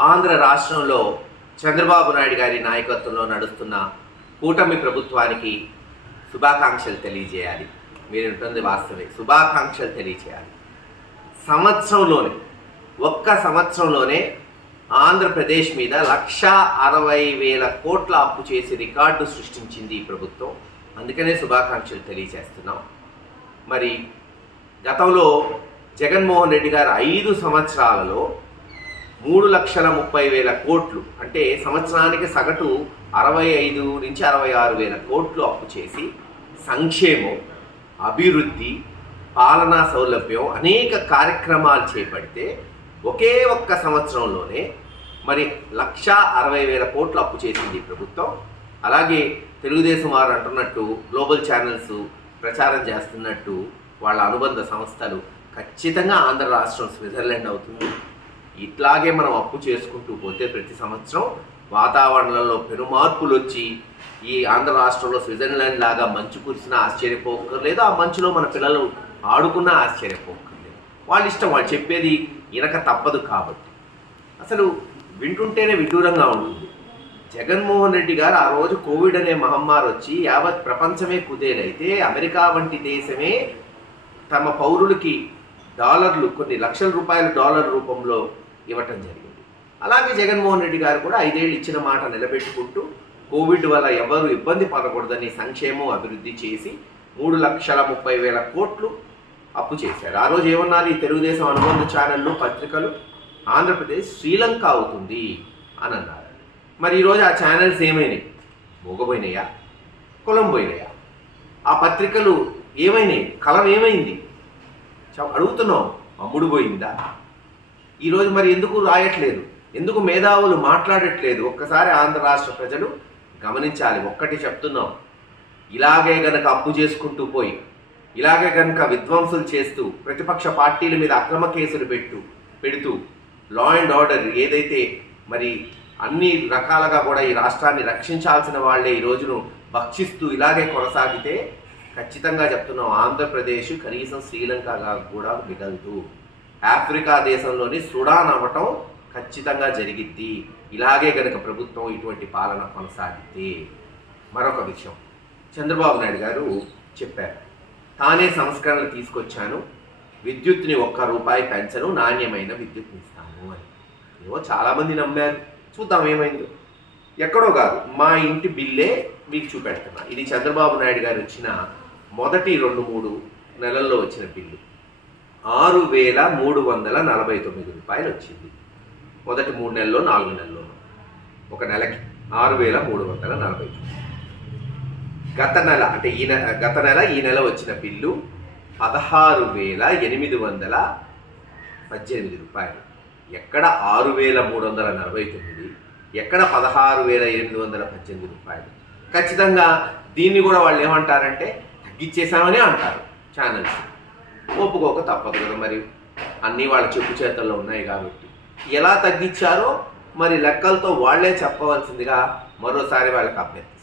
ఆంధ్ర రాష్ట్రంలో చంద్రబాబు నాయుడు గారి నాయకత్వంలో నడుస్తున్న కూటమి ప్రభుత్వానికి శుభాకాంక్షలు తెలియజేయాలి. మీరు ఉంటుంది వాస్తవే శుభాకాంక్షలు తెలియజేయాలి. సంవత్సరంలోనే ఒక్క సంవత్సరంలోనే ఆంధ్రప్రదేశ్ మీద లక్ష అరవై వేల కోట్ల అప్పు చేసి రికార్డు సృష్టించింది ఈ ప్రభుత్వం. అందుకనే శుభాకాంక్షలు తెలియజేస్తున్నాం. మరి గతంలో జగన్మోహన్ రెడ్డి గారు ఐదు సంవత్సరాలలో మూడు లక్షల ముప్పై వేల కోట్లు అంటే సంవత్సరానికి సగటు అరవై ఐదు నుంచి అరవై ఆరు వేల కోట్లు అప్పు చేసి సంక్షేమం అభివృద్ధి పాలనా సౌలభ్యం అనేక కార్యక్రమాలు చేపడితే ఒకే ఒక్క సంవత్సరంలోనే మరి లక్ష అరవై వేల కోట్లు అప్పు చేసింది ప్రభుత్వం. అలాగే తెలుగుదేశం వారు అంటున్నట్టు గ్లోబల్ ఛానల్స్ ప్రచారం చేస్తున్నట్టు వాళ్ళ అనుబంధ సంస్థలు ఖచ్చితంగా ఆంధ్ర రాష్ట్రం స్విట్జర్లాండ్ అవుతుంది. ఇట్లాగే మనం అప్పు చేసుకుంటూ పోతే ప్రతి సంవత్సరం వాతావరణంలో పెను మార్పులు వచ్చి ఈ ఆంధ్ర రాష్ట్రంలో స్విట్జర్లాండ్ లాగా మంచు కురిసినా ఆశ్చర్యపోకర్లేదు. ఆ మంచులో మన పిల్లలు ఆడుకున్నా ఆశ్చర్యపోకర్లేదు. వాళ్ళ ఇష్టం వాళ్ళు చెప్పేది ఇనక తప్పదు కాబట్టి. అసలు వింటుంటేనే విడ్డూరంగా ఉంటుంది. జగన్మోహన్ రెడ్డి గారు ఆ రోజు కోవిడ్ అనే మహమ్మారి వచ్చి యావత్ ప్రపంచమే కుదేలైతే అమెరికా వంటి దేశమే తమ పౌరులకి డాలర్లు కొన్ని లక్షల రూపాయల డాలర్ రూపంలో ఇవ్వటం జరిగింది. అలాగే జగన్మోహన్ రెడ్డి గారు కూడా ఐదేళ్ళు ఇచ్చిన మాట నిలబెట్టుకుంటూ కోవిడ్ వల్ల ఎవరు ఇబ్బంది పడకూడదని సంక్షేమం అభివృద్ధి చేసి మూడు లక్షల ముప్పై వేల కోట్లు అప్పు చేశారు. ఆ రోజు ఏమన్నారు? ఈ తెలుగుదేశం అనుబంధ ఛానళ్ళు పత్రికలు ఆంధ్రప్రదేశ్ శ్రీలంక అవుతుంది అని అన్నారు. మరి ఈరోజు ఆ ఛానల్స్ ఏమైనాయి? మూగపోయినాయా కులం పోయినాయా? ఆ పత్రికలు ఏమైనాయి? కలం ఏమైంది? చ- అడుగుతున్నాం. అమ్ముడు పోయిందా? ఈరోజు మరి ఎందుకు రాయట్లేదు? ఎందుకు మేధావులు మాట్లాడట్లేదు? ఒక్కసారి ఆంధ్ర రాష్ట్ర ప్రజలు గమనించాలి. ఒక్కటి చెప్తున్నాం. ఇలాగే గనక అప్పు చేసుకుంటూ పోయి ఇలాగే గనక విధ్వంసులు చేస్తూ ప్రతిపక్ష పార్టీల మీద అక్రమ కేసులు పెట్టు పెడుతూ లా అండ్ ఆర్డర్ ఏదైతే మరి అన్ని రకాలుగా కూడా ఈ రాష్ట్రాన్ని రక్షించాల్సిన వాళ్ళే ఈ రోజును భక్షిస్తూ ఇలాగే కొనసాగితే ఖచ్చితంగా చెప్తున్నాం. ఆంధ్రప్రదేశ్ కనీసం శ్రీలంకగా కూడా మిగలదు. ఆఫ్రికా దేశంలోని సుడాన్ అవ్వటం ఖచ్చితంగా జరిగిద్ది. ఇలాగే గనక ప్రభుత్వం ఇటువంటి పాలన కొనసాగితే మరొక విషయం. చంద్రబాబు నాయుడు గారు చెప్పారు తానే సంస్కరణలు తీసుకొచ్చాను విద్యుత్ని ఒక్క రూపాయి పెంచను నాణ్యమైన విద్యుత్ని ఇస్తాను అని. ఏవో చాలామంది నమ్మారు. చూద్దాం ఏమైందో. ఎక్కడో కాదు మా ఇంటి బిల్లే మీకు చూపెడుతున్నా. ఇది చంద్రబాబు నాయుడు గారు వచ్చిన మొదటి రెండు మూడు నెలల్లో వచ్చిన బిల్లు. ఆరు వేల మూడు వందల నలభై తొమ్మిది రూపాయలు వచ్చింది మొదటి మూడు నెలల్లో నాలుగు నెలల్లో ఒక నెలకి ఆరు వేల మూడు వందల నలభై గత నెల అంటే ఈ నెల గత నెల ఈ నెల వచ్చిన బిల్లు పదహారు వేల ఎనిమిది వందల పద్దెనిమిది రూపాయలు. ఎక్కడ ఆరు వేల మూడు వందల నలభై తొమ్మిది ఎక్కడ పదహారు వేల ఎనిమిది వందల పద్దెనిమిది రూపాయలు. ఖచ్చితంగా దీన్ని కూడా వాళ్ళు ఏమంటారంటే తగ్గించేశామని అంటారు ఛానల్స్. ఒప్పుకోక తప్పదు కదా మరి. అన్నీ వాళ్ళ చెప్పు చేతల్లో ఉన్నాయి కాబట్టి. ఎలా తగ్గించారో మరి లెక్కలతో వాళ్ళే చెప్పవలసిందిగా మరోసారి వాళ్ళకి అభ్యర్థి